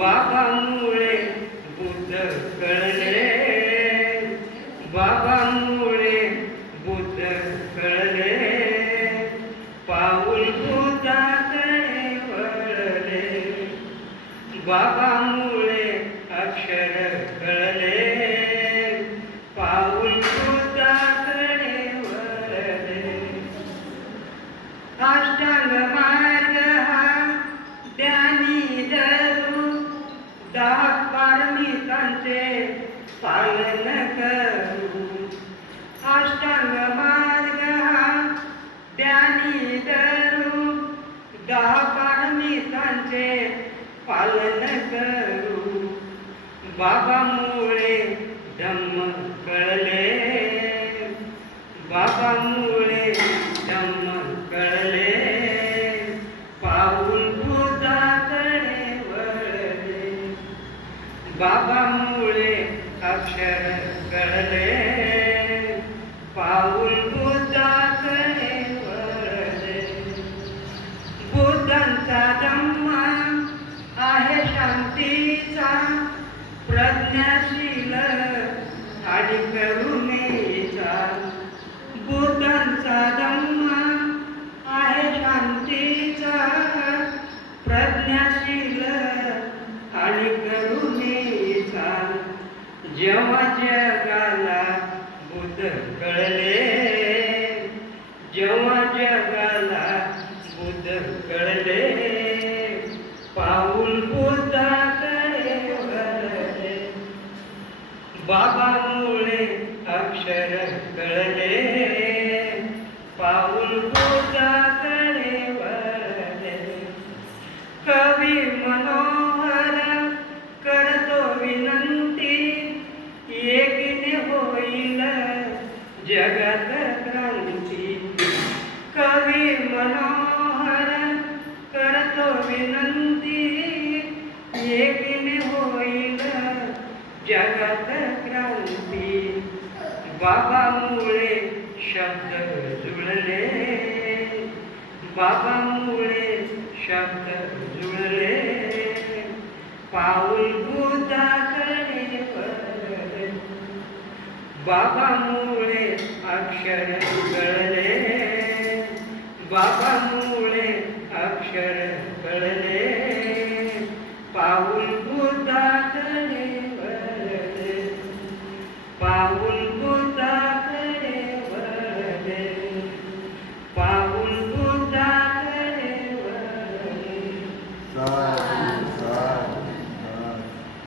बाबामुळे बुद्ध कळले. बाबामुळे बुद्ध कळले. पाऊल बुद्धाकडे वळले. बाबामुळे अक्षर पारमितांचे पालन करू अष्टांग मार्ग हा ज्ञानी धरू. दहा पारमितांचे पालन करू. बाबामुळे धम्म कळले. बाबामुळे बाबा मुळे अक्षर कळले पाऊल बुधाकडे वळले. बुद्धांचा धम्म आहे शांतीचा. प्रज्ञाशील आणि करुणेचा. बुद्धांचा धम्म आहे शांतीचा प्रज्ञाशील आणि करुणेचा जेव्हा जगाला बुद्ध कळले जेव्हा जगाला बुद्ध कळले पाऊल बुद्धाकडे बाबा बाबामुळे जगत क्रांती कवी मनोहर करतो विनंती एकीने होईल जगात क्रांती बाबामुळे शब्द जुळले बाबामुळे शब्द जुळले पाऊल बुधाकडे वळले बाबामुळे अक्षर कळले